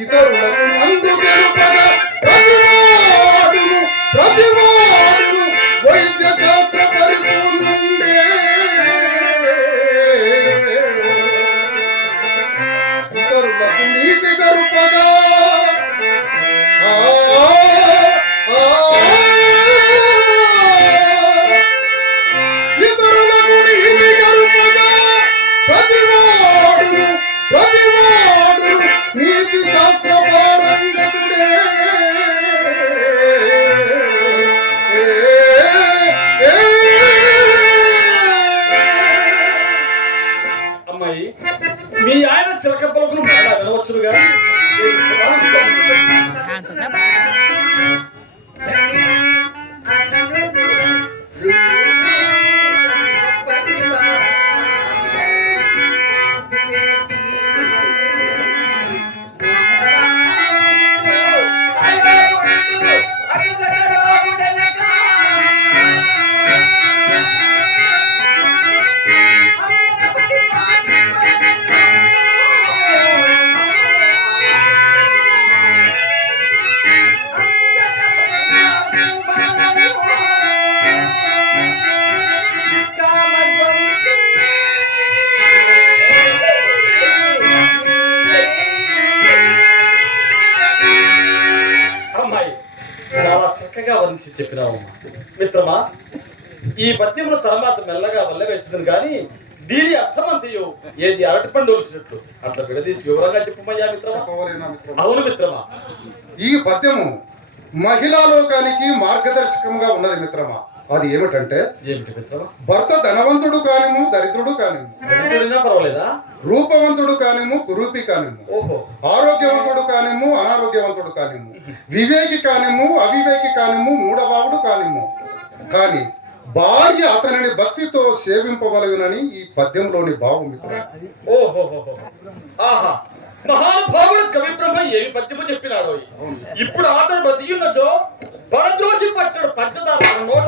you got it. outro lugar. చక్కగా వర్ణించి చెప్పినావు మిత్రమా ఈ పద్యమును తర్వాత మెల్లగా వల్లవేసింది కానీ దీని అర్థమంతయు ఏది అరటి పండు వచ్చినట్లు అట్లా విడదీసి వివరంగా చెప్పమయ్యా మిత్రమా? అవును మిత్రమా. ఈ పద్యము మహిళా లోకానికి మార్గదర్శకంగా ఉన్నది మిత్రమా. అది ఏమిటంటే భర్త ధనవంతుడు కానిము దరిద్రుడు కానిము. పర్వాలేదా? రూపవంతుడు కానిము కురూపి కానిము. ఓహో. ఆరోగ్యవంతుడు కానిము అనారోగ్యవంతుడు కానిము. వివేకి కానిము అవివేకి కానిము మూడవావుడు కానిము. కానీ భార్య అతనిని భక్తితో సేవింపవలయునని ఈ పద్యంలోని భావం మిత్రం ఓహో ఆహా. మహానుభావుడు కవి బ్రహ్మ ఏమి పద్యము చెప్పినాడు ఇప్పుడు అతడు బ్రతికున్నచో పరద్రోషి పట్టడు పంచదార నోట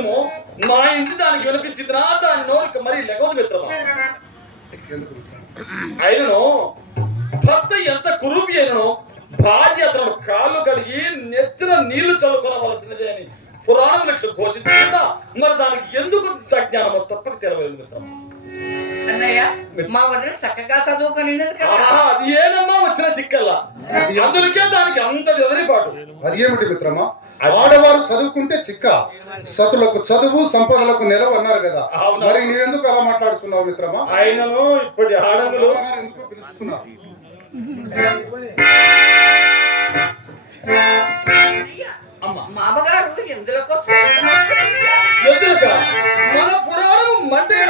పద్యము మా ఇంటి దానికి వినిపించిందిరా దాని నోరికి మరీ లెగవదు మిత్రమా? మిత్రం? ఆయనను భర్త ఎంత కురూపి అయినను భార్య అతను కాళ్ళు కడిగి నెత్తిన నీళ్ళు చల్లుకొనవలసినదే అని పురాణములు ఘోషించకుండా మరి దానికి ఎందుకు అజ్ఞానమో తప్పక తెలవలేదు మిత్రమా. అన్నయ్య మా వదిన చక్కగా ఆహా, అది ఏనమ్మా వచ్చిన చిక్కల్లా? అందుకే దానికి అంతటి ఎదిరిపాటు. అది ఏమిటి మిత్రమా? ఆడవారు చదువుకుంటే చిక్క. సతులకు చదువు సంపదలకు నిలవ అన్నారు కదా? మరి నీవెందుకు అలా మాట్లాడుతున్నావు మిత్రమా? ఆయనను ఇప్పటి అమ్మగారు ఎందుకో పిలుస్తున్నారు? మామగారు ఎందులో మన పురాణం మంటగా